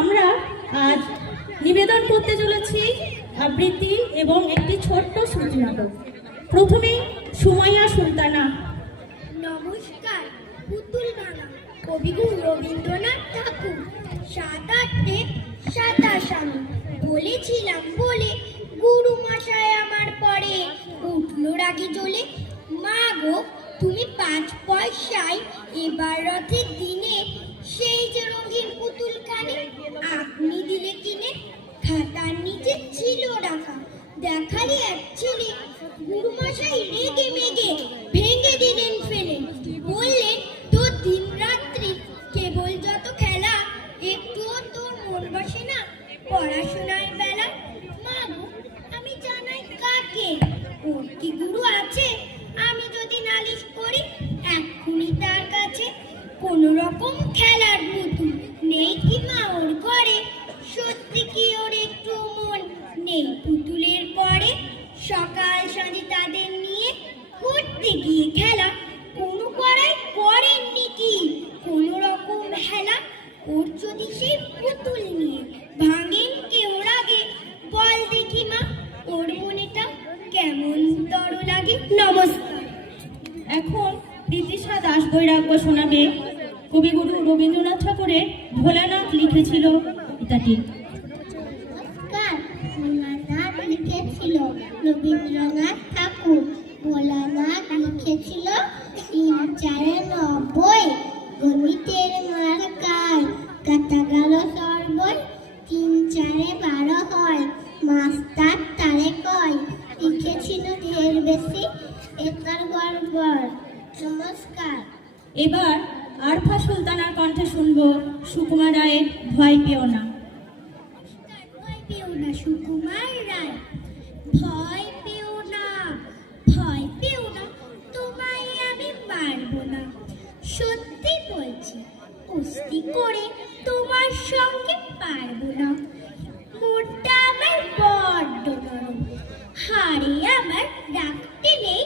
আমরা আজ নিবেদন করতে চলেছি আবৃত্তি এবং একটি ছোট্ট শ্রুতি নাটক। প্রথমে সুমাইয়া সুলতানা। নমস্কার। পুতুল ভাঙা কবিগুরু রবীন্দ্রনাথ ঠাকুর। 7-8 27 আমি বলেছিলাম বলে গুরু মশাই আমার পরে উঠলো রাগি চলে। মা গো তুমি 5 পয়সায় এবার রথের দিনে সেই যে রঙিন পুতুল খানে আপনি দিলে কিনে। খাতার নিচে ছিল রাখা দেখালি এক ছেলে। গুরু মশাই রেগে মেগে ভেঙে দিলেন ফেলে। বললেন তোর দিন রাত্রি কেবল যত খেলা, একটুও তোর মন বসে না পড়াশোনার বেলা। মা গো আমি জানাই কাকে, ওর কি গুরু আছে? আমি যদি নালিশ করি এক্ষুনি তার কাছে। কোন রকম খেলার পুতুল নেই কি মা ওর ঘরে? সত্যি কি ওর একটু মন নেই পুতুলের পরে? সকাল সন্ধে তাদের নিয়ে করতে গিয়ে খেলা, কোনো পড়াই করেননি কি কোন রকম হেলা? ওর যদি সেই পুতুল নিয়ে ভাঙেন কেউ রাগে, বল দেখি মা ওর মনেটা কেমন দর লাগে। নমস্কার। এখন বিদিশা দাস বৈরাগ্য শোনাবে কবিগুরু রবীন্দ্রনাথ ঠাকুরের ভোলানাথ লিখেছিল ইত্যাদি। ভোলানাথ লিখেছিল রবীন্দ্রনাথ ঠাকুর। ভোলানাথ লিখেছিল 3-4-90। গণিতের মার্কায় কাটা গেল সর্বই। 3-4-12 হয় মাস্টার তারে কয়। লিখেছিল ঢের বেশি একার গড়বড়। নমস্কার। এবার আরফা সুলতানার কণ্ঠে শুনবো সুকুমার রায়ের ভয় পেও না। ভয় পেও না সুকুমার রায়। ভয় পেও না, ভয় পেও না, তোমায় আমি মারবো না। সত্যি বলছি কুস্তি করে তোমার সঙ্গে পারবো না। মোটা আমার বড্ড নরম, হাড়ে আমার রাখতে নেই।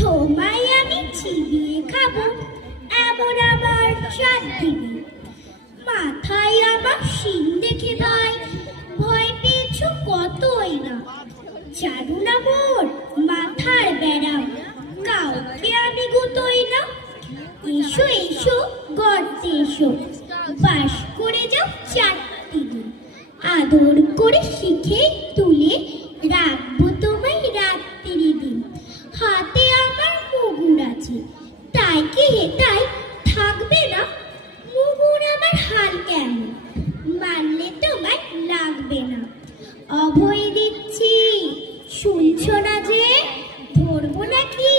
তোমায় আমি চিবিয়ে খাবো এমন আমার চাঁদ দিবি। মাথায় আমার শিং দেখে ভাই ভয় পেয়েছো কতই না। জানো না মোর মাথার ব্যারাম, কাউকে আমি গুতোই না। এসো এসো গর্তে এসো, বাস করে যাও 4টি দিন। আদর করে শিখে তুলে রাখবো তোমায় রাত্রি দিন। হাতে আমার মুগুর আছে তাই কি হেটাই থাকবে না? মুগুর আমার হাল কেমন, মানলে তোমার লাগবে না। অভয় দিচ্ছি শুনছো না যে, ধরবো নাকি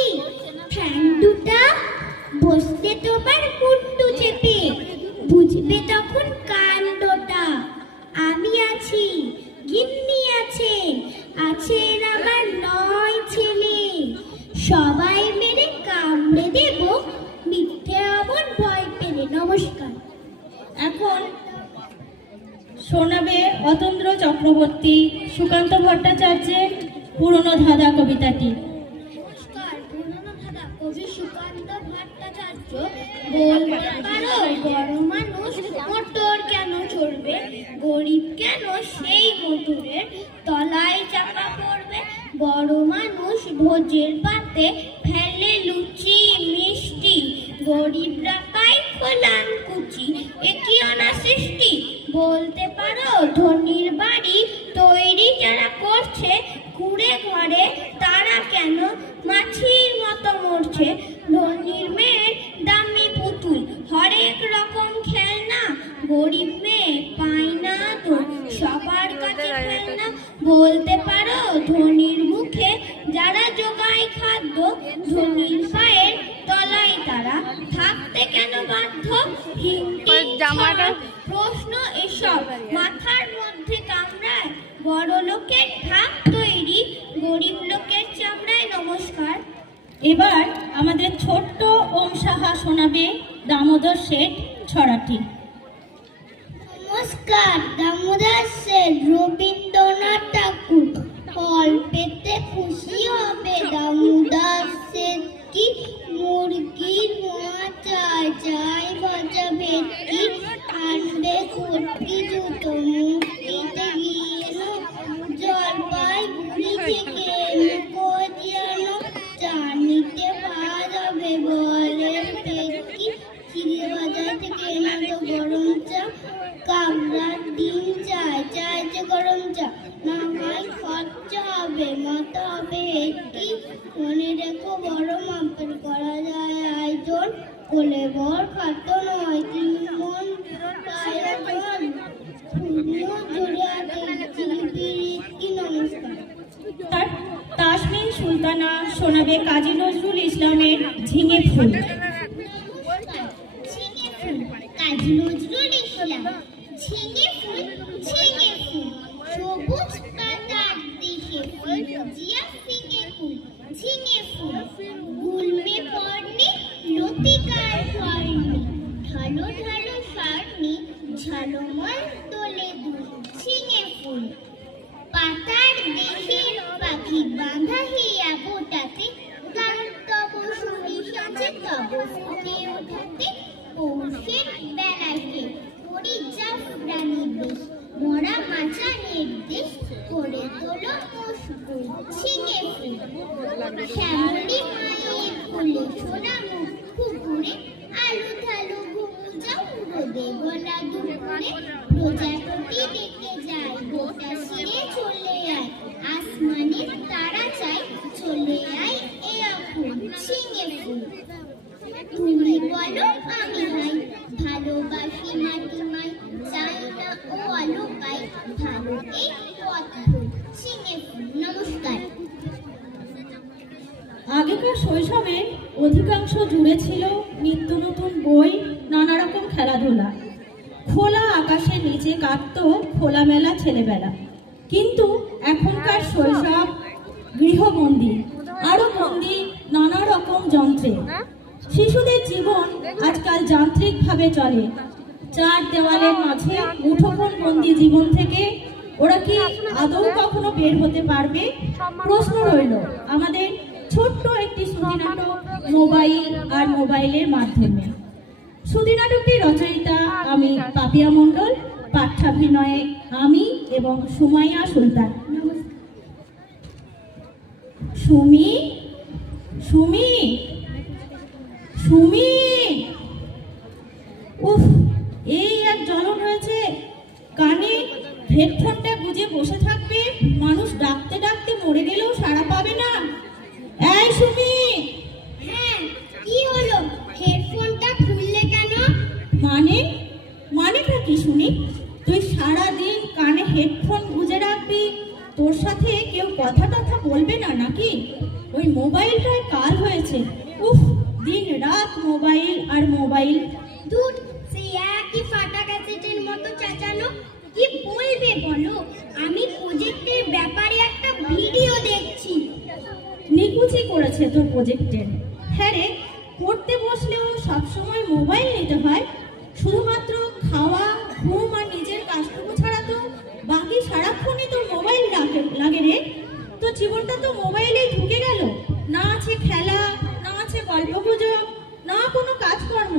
ঠ্যাং দুটা? বসতে তোমার মুন্ডু চেপে, বুঝবে তখন কাণ্ডটা। আমি আছি, গিন্নি আছে, আছেন আমার 9 ছেলে। সবাই মেরে কামড়ে দেব মিথ্যে আমন ভয় পেলে। নমস্কার। এখন শোনাবে অতন্দ্র চক্রবর্তী সুকান্ত ভট্টাচার্যের পুরনো ধাঁধা কবিতাটি। নমস্কার। পুরনো ধাঁধা কবি সুকান্ত ভট্টাচার্য। বলতে পারো বড় মানুষ মোটর কেন চড়বে, গরিব কেন সেই মোটরের তলায় চাপা পড়বে? বড় মানুষ ভোজের পাতে ফেলে লুচি মিষ্টি, গরিবরা পায় ফলান কুচি। এ কি অনা সৃষ্টি? বলতে পারো ধনির বাড়ি তৈরি যারা করছে, কুড়ে ঘরে তারা কেন মাছির মতো মরছে? ধনির মেয়ের দামি পুতুল হরেক রকম খেলনা, গরিব মেয়ে পায় না তো সবার কাছে খেলনা। বলতে পারো ধনির মুখে যারা জোগায় খাদ্য, ধনির পায়ের তলায় তারা থাকতে কেন বাধ্য? প্রশ্ন এসব মাথার মধ্যে কামড়ায়, বড় লোকের ঢাক তৈরি গরিব লোকের চামড়ায়। নমস্কার। এবার আমাদের ছোট্ট ওম সাহা শোনাবে দামোদর শেঠ ছড়াটি। নমস্কার। দামোদর শেঠ রবীন্দ্রনাথ ঠাকুর। ফল পেতে খুশি হবে দামোদর শেঠ কি? মুরগির মোয়া চাই চাই ভাজা ভেটকি, আনবে সটকি কবিতাখানা শোনাবে কাজী নজরুল ইসলামের ঝিঙে ফুল। ঝিঙে ফুল, কাজী নজরুল ইসলাম। ঝিঙে ফুল, ঝিঙে ফুল, সবুজ পাতার দেশে ফুলজিয়া ফিঙে ফুল। ঝিঙে ফুল, গুলমে পর্ণে লতিকার স্বর্ণে, ঢালো ঢালো স্বর্ণে ঝালমল দোলে দুল। ঝিঙে ফুল, পাতার দেশের পাখি বাঁধা হিয়া বোটাতে, গান তব শুনি সাজে তব ফুটে ওঠাতে, পৌষের বেলাকে করি জাফরানি বেশ, মরা মাচা নির্দেশ করে তোলো মুশকুল। ঝিঙে ফুল, শ্যামলী মায়ের কোলে সোনা মুখ পুকুরে, আলু থালু ঘুমু যাও রোদে গলা দুপুরে, প্রজাপতি ডেকে যায় গোটা ছিঁড়ে চলে আয়, আসমানের তারা চাই চলে আয় এ অকুল। ঝিঙে ফুল, তুমি বলো আমি হাই, ভালোবাসি মাটি মাই, চাই না ও আলো পাই, ভালো এই পথ ফুল। ঝিঙে ফুল। নমস্কার। আগেকার শৈশবে অধিকাংশ জুড়ে ছিল নিত্য নতুন বই, নানা রকম খেলাধুলা। খোলা আকাশের নিচে কাটতো খোলামেলা ছেলেবেলা। কিন্তু এখনকার শৈশব গৃহবন্দী, আরো বন্দী নানা রকম যন্ত্রে। শিশুদের জীবন আজকাল যান্ত্রিকভাবে চলে। চার দেওয়ালের মাঝে মুঠোফোন বন্দী জীবন থেকে ওরা কি আদৌ কখনো বের হতে পারবে? প্রশ্ন রইল আমাদের ছোট্ট একটি শ্রুতি নাটক মোবাইল আর মোবাইলের মাধ্যমে। শ্রুতি নাটকটির রচয়িতা আমি পাপিয়া মণ্ডল, পাঠ্যাভিনয়ে আমি এবং সুমাইয়া সুলতান। সুমি, সুমি, সুমি, উফ, এই এক জ্বলন হয়েছে। কানে হেডফোনটা গুজে বসে থাকবে, মানুষ ডাকতে ডাকতে মরে গেলেও সাড়া পাবে না। এই সুমি। হ্যাঁ, কি হলো? হেডফোনটা খুললে কেন? মানেটা কি শুনি? তুই সারাদিন কানে হেডফোন গুজে রাখবি, তোর সাথে কেউ কথা টথা বলবে না নাকি? ওই মোবাইলটায় কাল হয়েছে। উফ, দিন রাত মোবাইল আর মোবাইল। দূর, সেই একই ফাটা ক্যাসেটের মতো চেঁচানো। কি বলবে বলো? আমি প্রজেক্টের ব্যাপারে একটা ভিডিও দেখছি। নিকুচি করেছে তোর প্রজেক্টের। হ্যাঁ রে, পড়তে বসলেও সবসময় মোবাইল নিতে হয়। শুধুমাত্র খাওয়া, ঘুম আর নিজের কাজটুকু ছাড়া তো বাকি সারাক্ষণই তোর মোবাইল লাগে রে। তোর জীবনটা তো মোবাইলেই ঢুকে গেল। না আছে খেলা, না আছে গল্পগুজব, না কোনো কাজকর্ম।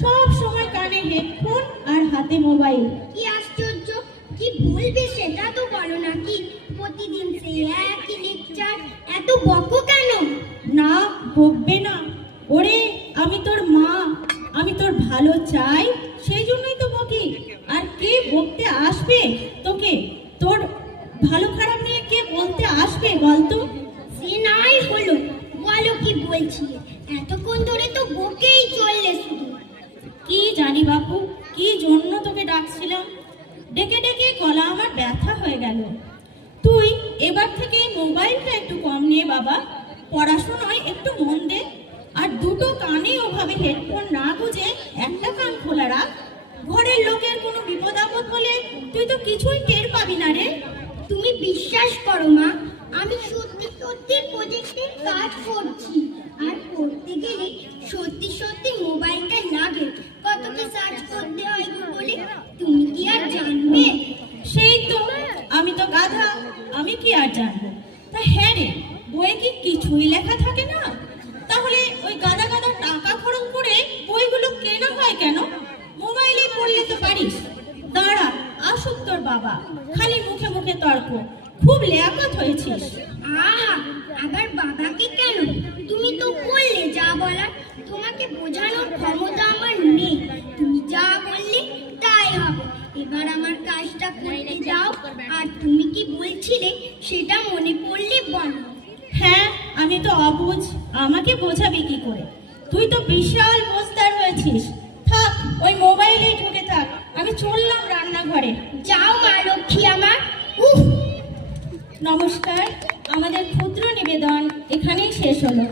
সব সময় কানে হেডফোন আর হাতে মোবাইল। কি আশ্চর্য! কি বলবে সেটা তো বলো নাকি? প্রতিদিন সেই একই লেকচার, এত বকো কেন? না, বকবে না। ওরে, আমি তোর মা, আমি তোর ভালো চাই, সেই জন্যই তো বকি। আর কে বকতে আসবে তোকে? তোর ভালো খারাপ নিয়ে কে বলতে আসবে বলতো? সে নাই হলো, বলো কি বলছি। এতক্ষণ ধরে তো বকেই চললে শুধু। কি জানি বাপু, কি জন্য তোকে ডাকছিলাম। ডেকে ডেকে গলা আমার ব্যথা হয়ে গেল। তুই এবার থেকে মোবাইলটা একটু কম নিয়ে বাবা, পড়াশোনায় একটু মন দে। আর দুটো কানে ওভাবে হেডফোন না গুজে একটা কান খোলা রাখ। ঘরের লোকের কোনো বিপদ আপদ হলে তুই তো কিছুই টের পাবি না রে। তুমি বিশ্বাস করো মা, আমি সত্যি সত্যি প্রজেক্টের কাজ করছি। আর করতে গেলে সত্যি সত্যি মোবাইলটা লাগে। কত কি সার্চ করতে হয় গুগলে, তুমি কি আর জানবে? সেই তো, আমি তো গাধা, আমি কি আর জানবো। তা হ্যাঁ রে, বইয়ে কি কিছুই লেখা থাকে না? তাহলে ওই গাদা গাদা টাকা খরচ করে বইগুলো কেনা হয় কেন? মোবাইলে পড়লে তো পারিস। দাঁড়া, আসুক তোর বাবা। খালি মুখে মুখে তর্ক, খুব লেয়াকত হয়েছিস। আহা, আবার বাবাকে কেন? তুমি তো বললে যা বলার। তোমাকে বোঝানোর ক্ষমতা আমার নেই। তুমি যা বললে তাই হবে। এবার আমার কাজটা করতে যাও। আর তুমি কি বলছিলে সেটা মনে পড়লে বলো। হ্যাঁ, আমি তো অবুঝ, আমাকে বোঝাবি কি করে? তুই তো বিশাল বোঝদার হয়েছিস। থাক, ওই মোবাইলেই ঢুকে থাক। আমি চললাম রান্নাঘরে। যাও মা লক্ষ্মী আমার। উফ। নমস্কার, আমাদের রুদ্র নিবেদন এখানেই শেষ হলো।